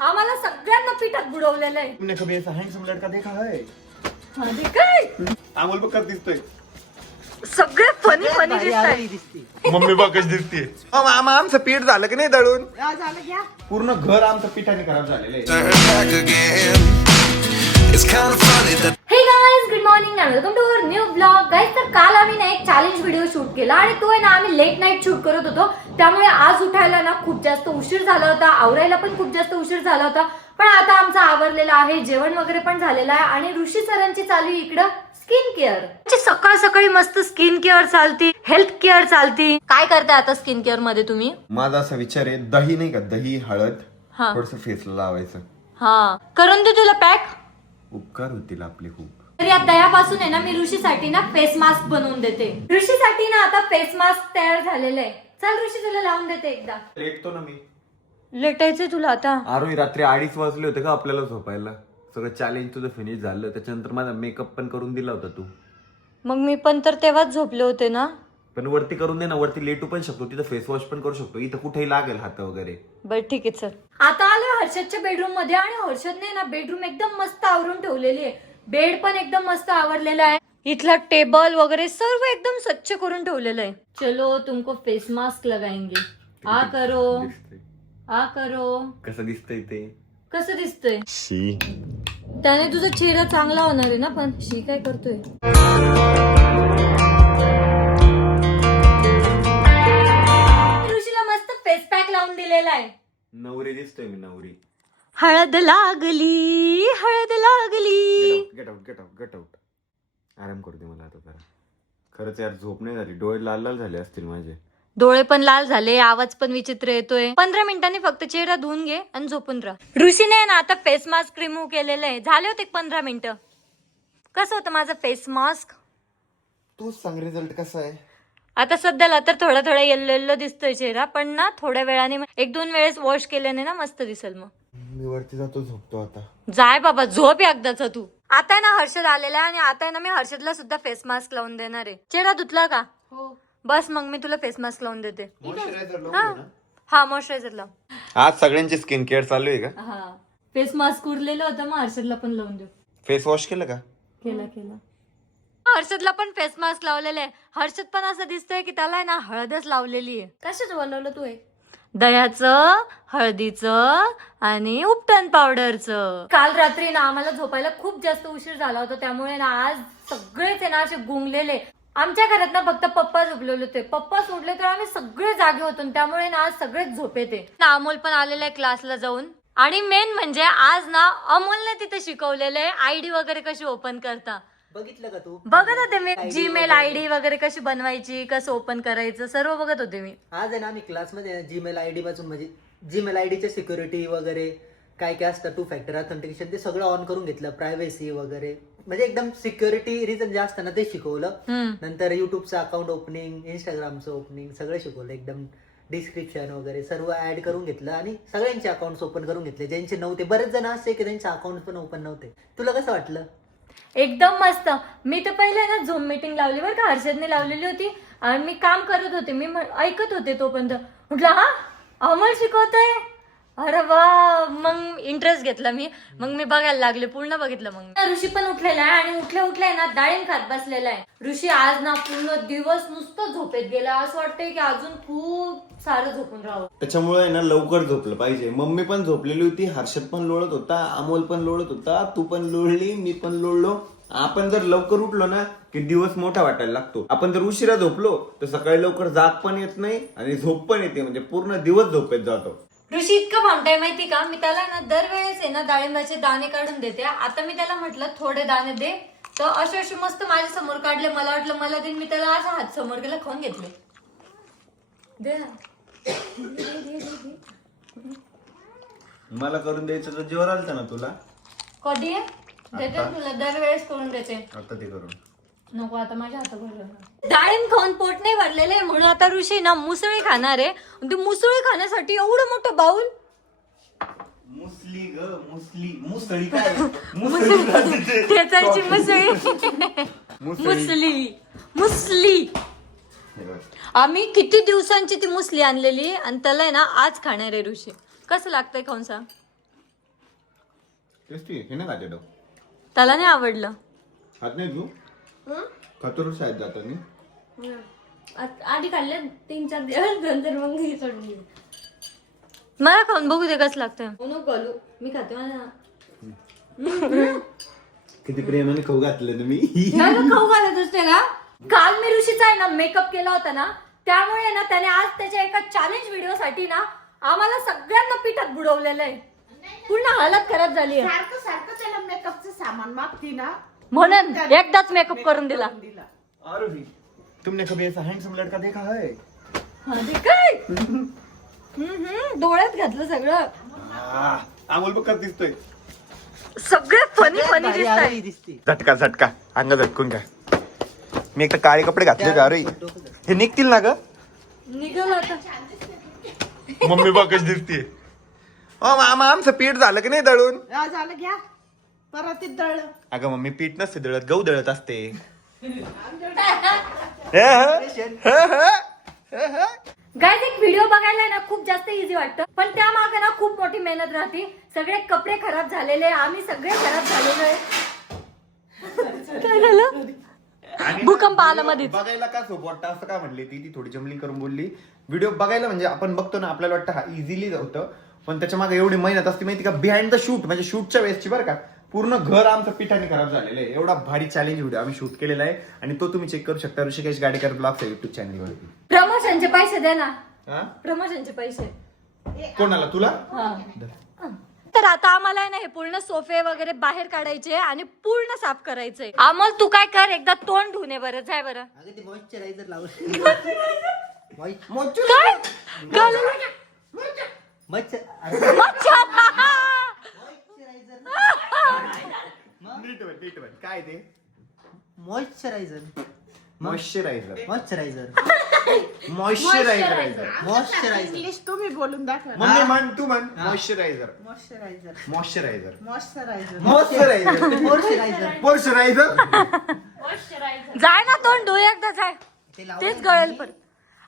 आम्हाला सगळ्यांना पिठात बुडवलेलं आहे. तुमने कभी ऐसा हैंडसम लड़का देखा है? हा दे काय अमोल बघ कसं दिसतोय. सगळे फनी फनी दिसताय. मम्मी बघ कशी दिसते. आमचं पीठ झालं की नाही दळून? झालं घ्या. पूर्ण घर आमचं पिठाने खराब झालेलं आहे. Hey guys good morning and welcome to our new blog. Guys तर काल आम्ही ना एक चॅलेंज व्हिडिओ शूट केला आणि तो आहे ना आम्ही लेट नाईट शूट करत होतो, त्यामुळे आज उठायला ना खूप जास्त उशीर झाला होता, आवरायला पण खूप जास्त उशीर झाला होता. पण आता आमचं आवरलेलं आहे, जेवण वगैरे पण झालेलं आहे आणि ऋषी सरांची चालू आहे इकडं स्किन केअर. सकाळ सकाळी मस्त स्किन केअर चालती, हेल्थ केअर चालती. काय करताय आता स्किन केअर मध्ये तुम्ही? माझा असा विचार आहे, दही नाही का, दही हळद हा. थोडस फेसला लावायचं. हा करून दे तुला पॅक. उपकार होतील आपले खूप. तर या दह्यापासून आहे ना मी ऋषीसाठी ना फेस मास्क बनवून देते. ऋषीसाठी ना आता फेस मास्क तयार झालेलं आहे. चल ऋषी तुला लावून देते एकदा. लेटतो ना मी. लेटायचंय तुला आता? आरोही रात्री 2:30 वाजले होते का आपल्याला झोपायला. सगळं चॅलेंज तुझं फिनिश झालं, त्याच्यानंतर माझा मेकअप पण करून दिला होता तू. मग मी पण तर तेव्हाच झोपले होते ना. पण वरती करून दे ना, वरती लेटू पण शकतो, तिथं फेस वॉश पण करू शकतो, इथं कुठेही लागेल हात वगैरे. बर ठीक आहे चल. आता आलो हर्षदच्या बेडरूम मध्ये आणि हर्षदने ना बेडरूम एकदम मस्त आवरून ठेवलेली आहे. बेड पण एकदम मस्त आवरलेला आहे. इथला टेबल वगैरे सर्व एकदम स्वच्छ करून ठेवलेलं आहे. चलो तुमको फेस मास्क लगाएंगे. आ करो आ करो. कसं दिसतंय ते? कसं दिसतंय? त्याने तुझा चेहरा चांगला होणार आहे ना. पण शी काय करतोय? ऋषीला मस्त फेस पॅक लावून दिलेला आहे. नवरी दिसतोय मी, नवरी. हळद लागली हळद लागली. Get out. आराम करू दे मला आता जरा. खरंच यार झोप नाही झाली, डोळे लाल लाल झाले असतील माझे. डोळे पण लाल झाले, आवाज पण विचित्र येतोय. 15 मिनिटांनी फक्त चेहरा धुवून घे आणि झोपून राहा. ऋषीने ना आता फेस मास्क रिमूव्ह केलेलं आहे. झाले होते 15 मिनिटं. कसं होतं माझं फेस मास्क? तू सांग रिझल्ट कसा आहे? आता सध्याला तर थोडा थोडा येल्लो येल्लो दिसतोय चेहरा, पण ना थोड्या वेळाने 1-2 वेळेस वॉश केल्याने ना मस्त दिसेल. मग मी वरती जातो, झोपतो आता. जाय बाबा झोप एकदाच तू. आता आहे ना हर्षद आलेला आहे आणि आता आहे ना मी हर्षदला सुद्धा फेस मास्क लावून देणार आहे. चेहरा धुतला का? हो. बस मग मी तुला फेस मास्क लावून देते. हा मॉइश्चरायझर लाव. आज सगळ्यांची स्किन केअर चालू आहे का? हा फेस मास्क उरलेलं होतं, मग हर्षदला पण लावून देऊ. फेस वॉश केलं का? केला. हर्षदला पण फेस मास्क लावलेलं आहे. हर्षद पण असं दिसतंय की त्याला आहे ना हळदच लावलेली आहे. कशाचं बनवलं तू? दह्याचं, हळदीचं आणि उपटन पावडरचं. काल रात्री ना आम्हाला झोपायला खूप जास्त उशीर झाला होता, त्यामुळे ना आज सगळेच आहे ना असे गुंगलेले. आमच्या घरात ना फक्त पप्पा झोपलेले होते. पप्पा सोडले तर आम्ही सगळे जागे होतो, त्यामुळे ना आज सगळेच झोपेते. अमोल पण आलेला आहे क्लासला जाऊन. आणि मेन म्हणजे आज ना अमोलने तिथे शिकवलेलं आहे आयडी वगैरे कशी ओपन करता. बघितलं का तू? बघत होते मी. जीमेल आयडी वगैरे कशी बनवायची, कसं ओपन करायचं, सर्व बघत होते मी. आज आहे ना आम्ही क्लासमध्ये जीमेल आयडी पासून म्हणजे जीमेल आयडीचे सिक्युरिटी वगैरे काय काय असतं, 2 फॅक्टर ऑथेंटिकेशन, ते सगळं ऑन करून घेतलं. प्रायव्हसी वगैरे म्हणजे एकदम सिक्युरिटी रिझन जे असतं ना ते शिकवलं. नंतर युट्यूबचं अकाउंट ओपनिंग, इंस्टाग्रामचं ओपनिंग सगळं शिकवलं. एकदम डिस्क्रिप्शन वगैरे सर्व ऍड करून घेतलं आणि सगळ्यांचे अकाउंट ओपन करून घेतले ज्यांचे नव्हते. बरेच जण असे की त्यांचे अकाउंट पण ओपन नव्हते. तुला कसं वाटलं? एकदम मस्त. मी तर पहिले ना झूम मीटिंग लावली बरं का, हर्षदने लावलेली होती आणि मी काम करत होते. मी ऐकत होते तोपर्यंत. म्हटलं हा अमोल शिकवतोय, अरे वा. मग इंटरेस्ट घेतला मी. मग मी बघायला लागले, पूर्ण बघितलं. मग ऋषी पण उठलेला आहे आणि उठल्या ना डाळिंब खात बसलेला आहे. ऋषी आज ना पूर्ण दिवस नुसतं झोपेत गेला. असं वाटतंय की अजून खूप सारं झोपून राहावं. त्याच्यामुळे ना लवकर झोपलं पाहिजे. मम्मी पण झोपलेली होती, हर्षद पण लोळत होता, अमोल पण लोळत होता, तू पण लोळली, मी पण लोळलो. आपण जर लवकर उठलो ना की दिवस मोठा वाटायला लागतो. आपण जर उशिरा झोपलो तर सकाळी लवकर जाग पण येत नाही आणि झोप पण येते, म्हणजे पूर्ण दिवस झोपेत जातो. ऋषी इतकं भामटाय माहिती का, मी त्याला ना दरवेळेस आहे ना डाळिंबाचे दाणे काढून देते. आता मी त्याला म्हटलं थोडे दाणे दे, तर असे मस्त माझ्या समोर काढले. मला वाटलं मला दिन, मी त्याला असा हात समोर केला, खाऊन घेतले. दे ना. मला करून द्यायचं तर जीवर आलतं ना तुला. कधी देते तुला, दरवेळेस करून देते. आता ते करून नको, आता माझ्या हातात डाळिंब खाऊन पोट नाही भरलेलं आहे, म्हणून आता ऋषी ना मुसळी खाणार आहे. ते मुसळी खाण्यासाठी एवढं मोठं बाउल. मुसली ग, मुसळी काय? ठेचायची मुसली. आम्ही किती दिवसांची ती मुसली आणलेली आणि त्याला आहे ना आज खाणार आहे ऋषी. कसं लागतंय खाऊन सांग? टेस्टी हे ना खाते त्याला नाही आवडलं. खात नाही तू खातो शाळेत जाताना. आधी खाल्ले 3-4 दिवस नंतर मग घरी सोडून दिली. मला खाऊन बघू दे कसं लागतं. नको घालू, मी खाते मला. किती प्रेमाने खाऊ घातलं ना मी. खाऊ घालत असते का? काल मी ऋषीचा आहे ना मेकअप केला होता ना, त्यामुळे ना त्याने आज त्याच्या एका चॅलेंज व्हिडिओ साठी ना आम्हाला सगळ्यांना पिठात बुडवलेलं आहे. पूर्ण हालत खराब झाली आहे. सारखं सारखं त्याला मेकअपचं सामान मागती ना म्हणून एकदाच मेकअप करून दिला. आरोही तुमने कभी ऐसा हैंडसम लड़का देखा है? काय डोळ्यात घातलं सगळं. अमोल बघ कसं दिसतोय. सगळे फनी फनी भारी दिसत आरोही दिसते. झटका झटका अंग झटकून काय. मी एक तर काळे कपडे घातले का अरे हे निघतील ना ग. निघाल आता. मम्मी बघ कशी दिसते. मामा आमचं पीठ झालं की नाही दळून? झालं घ्या परत ते दळलं. अगं मम्मी पीठ नसते दळत गहू दळत असते. गाइस एक व्हिडिओ बघायला ना खूप जास्त इझी वाटतं, पण त्या मागे ना खूप मोठी मेहनत राहते. सगळे कपडे खराब झालेले, आम्ही सगळे खराब झालेलो आहे. काय झालं? भूकंप आला मध्येच. बघायला का सोपं वाटतं असं का म्हणली ती थोडी जमलिंग करून बोलली. व्हिडिओ बघायला म्हणजे आपण बघतो ना आपल्याला वाटतं हा इझिली होतं, पण त्याच्या मागे एवढी मेहनत असते माहिती का. बिहाइंड द शूट म्हणजे शूटच्या वेळेसची बरं का, पूर्ण घर आमचं पिठाने खराब झालेलं आहे. एवढा भारी चॅलेंज व्हिडिओ आम्ही शूट केलेला आहे आणि तो तुम्ही चेक करू शकता ऋषिकेश गाडेकर ब्लॉग्स युट्यूब चॅनलवरती. प्रमोशनचे पैसे दे ना. हा? प्रमोशनचे पैसे. कोणाला तुला? तर आता आम्हाला आहे ना हे पूर्ण सोफे वगैरे बाहेर काढायचे आणि पूर्ण साफ करायचंय. अमोल तू काय कर, एकदा तोंड धुणे बरं जाय बरं. अगं ते मॉइश्चरायझर लावलं. काय घालून? मच्छर काय ते? Moisturiser moisturiser moisturiser moisturiser moisturiser. English तुम्ही बोलून दाखवा. मम्मी म्हण तू म्हण. Moisturiser moisturiser moisturiser moisturiser moisturiser moisturiser moisturiser. जाय ना तोंड धुय एकदा जाय. तेच गळेल पण.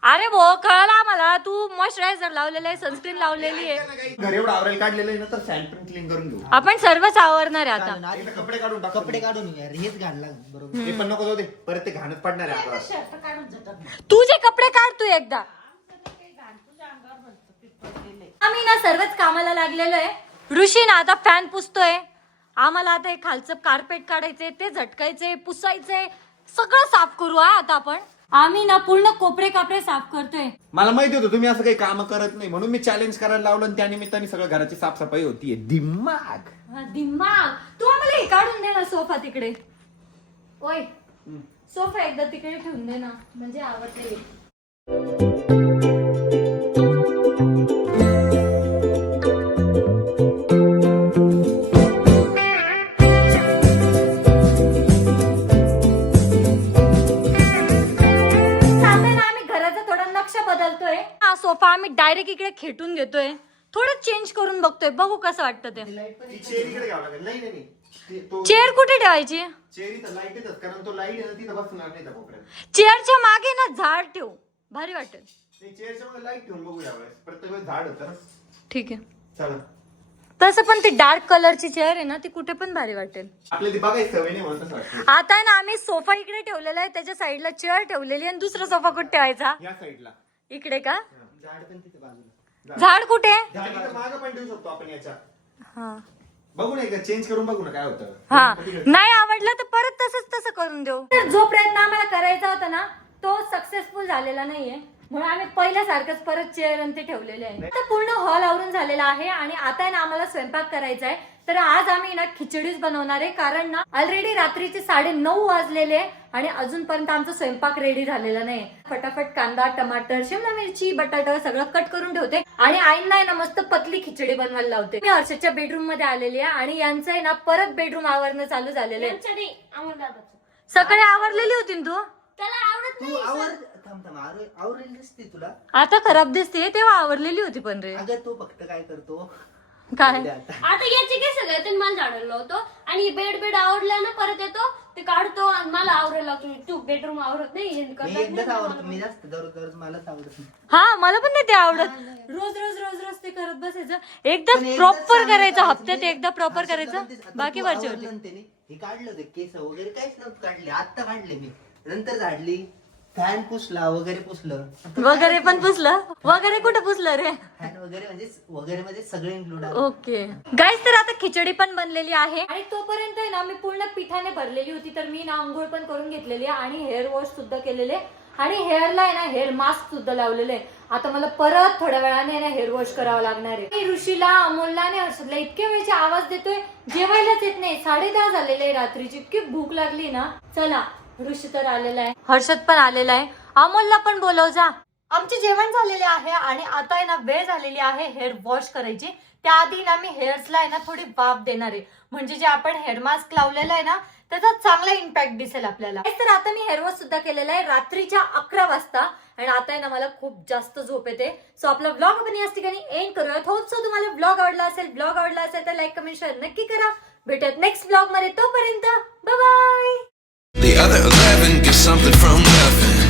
अरे भो कळलं आम्हाला तू मॉइश्चरायझर लावलेलं आहे, सनस्क्रीन लावलेली आहे. घर एवढं आवरायला काढलेलं आहे ना तर सॅनिटरी क्लीन करून घेऊ. आपण सर्वच आवरणार आहे आता. एकदा कपडे काढून टाक. कपडे काढून यार हेच घालला बरोबर. ते पण नको जाऊ दे, परत ते घाणच पडणार आहे अंगावर. तुझे कपडे काढ तू एकदा. आम्ही ना सर्वच कामाला लागलेलो आहे. ऋषी ना आता फॅन पुसतोय. आम्हाला आता हे खालचं कार्पेट काढायचंय, ते झटकायचंय, पुसायचंय, सगळं साफ करू हा आता आपण. आम्ही ना पूर्ण कोपरे कापरे साफ करतोय. मला माहिती होतं तुम्ही असं काही काम करत नाही म्हणून मी चॅलेंज करायला लावलं आणि त्यानिमित्ताने सगळं घराची साफसफाई होतीये. दिमाग दिमाग. तू आम्हाला हे काढून दे ना सोफा तिकडे. ओय सोफा एकदा तिकडे ठेवून दे ना, म्हणजे आवडते. बदलतोय हा सोफा आम्ही डायरेक्ट इकडे खेटून घेतोय. थोडं चेंज करून बघतोय, बघू कसं वाटतं ते. चेअर घ्यावं लागेल. नाही नाही चेअर कुठे ठेवायची? चेअर इथं लाईट येतात कारण तो लाईट आहे ना तिथं बसणार नाही त्या कोपऱ्यात. चेअरच्या मागे ना झाड ठेव, भारी वाटेल. चेअरच्या मागे लाईट ठेवून बघू यावेळेस. प्रत्येक वेळेस झाड होतं. ठीक आहे चला. तसं पण ती डार्क कलरची चेअर आहे ना, ती कुठे पण भारी वाटेल. आपल्याला ती बघायची सवय नाही म्हणून तसं वाटतं. आता आहे ना आम्ही सोफा इकडे ठेवलेला आहे, त्याच्या साईडला चेअर ठेवलेली आणि दुसरा सोफा कुठे ठेवायचा? या साईडला. इकडे का? झाड पण तिथे बाजूला. झाड कुठे? झाड इथं मागं पण ठेवू शकतो आपण याच्या. हा बघू ना एकदा चेंज करून बघू ना काय होतं. हा नाही आवडलं तर परत तसं करून देऊ. तर जो प्रयत्न आम्हाला करायचा होता ना तो सक्सेसफुल झालेला नाहीये, म्हणून आम्ही पहिल्यासारखंच परत चेअर आणि ते ठेवलेले आहे. आता पूर्ण हॉल आवरून झालेला आहे आणि आता ना आम्हाला स्वयंपाक करायचा आहे. तर आज आम्ही ना खिचडीच बनवणार आहे, कारण ना ऑलरेडी रात्रीचे 9:30 वाजलेले आणि अजूनपर्यंत आमचा स्वयंपाक रेडी झालेला नाही. फटाफट कांदा, टमाटर, शिमला मिरची, बटाटा सगळं कट करून ठेवते आणि आईंना ना मस्त पतली खिचडी बनवायला लावते. मी हर्षदच्या बेडरूम मध्ये आलेली आहे आणि यांचं आहे ना परत बेडरूम आवरणं चालू झालेलं आहे. सकाळी आवरलेली होती ना तू? त्याला आवडत तू आवरेल दिसते तुला. आता खराब दिसते, तेव्हा आवरलेली होती पण रे. अगं तो फक्त काय करतो काय आता याचे काय सगळं ते मला झाडायला होतो आणि बेड आवडला ना परत येतो ते काढतो आणि मला आवरायला लागतो. तू बेडरूम आवरत नाही हे मी करत एकदाच नाही. आवडतो, मी जास्त दररोज मलाच आवडत नाही. हा मला पण नाही ते आवडत. रोज रोज रोज रोज ते करत बसायचं. पण एकदा एकदाच प्रॉपर चांगलं करायचं, करायचं. हप्त्यात एकदा प्रॉपर हर्षदला करायचं, पण तेच. आता बाकी तू वरचे आवरलं होते. ना त्याने, हे काढलं होते केस वगैरे काहीच नव्हतं काढले, आता काढले मी. नंतर झाडली, फॅन पुसला वगैरे पुसलं. वगैरे पण पुसलं. वगैरे कुठं पुसलं रे? फॅन वगैरे मध्ये सगळे इन्क्लूड आहे. ओके गाईस, तर आता खिचडी पण बनलेली आहे आणि तोपर्यंत आहे ना मी पूर्ण पिठाने भरलेली होती. तर मी ना आंघोळ पण करून घेतलेली आहे आणि हेअर वॉश सुद्धा केलेले आणि हेअरला आहे ना हेअर मास्क सुद्धा लावलेले. आता मला परत थोड्या वेळाने ना हेअर वॉश करावं लागणार आहे. मी ऋषीला, अमोलला आणि हर्षदला इतक्या वेळचे आवाज देतोय, जेवायलाच येत नाही. 10:30 झालेले रात्रीची, इतकी भूक लागली ना. चला, ऋषी तर आलेला आहे, हर्षद पण आलेला आहे, अमोलला पण बोलव जा. आमचे जेवण झालेले आहे आणि आता आहे ना वेळ झालेली आहे हेअर वॉश करायची. त्याआधी ना मी हेअर्सला आहे ना थोडी वाफ देणार आहे, म्हणजे जे आपण हेअर मास्क लावलेलं आहे ना त्याचा चांगला इम्पॅक्ट दिसेल आपल्याला. तर आता मी हेअर वॉश सुद्धा केलेला आहे रात्रीच्या 11 वाजता आणि आता आहे ना मला खूप जास्त झोप येते. सो आपला व्लॉग आपण याच ठिकाणी एंड करूया. होप सो तुम्हाला व्लॉग आवडला असेल तर लाईक कमेंट शेअर नक्की करा. भेटूयात नेक्स्ट व्लॉग मध्ये, तोपर्यंत bye bye. The other 11 get something from nothing.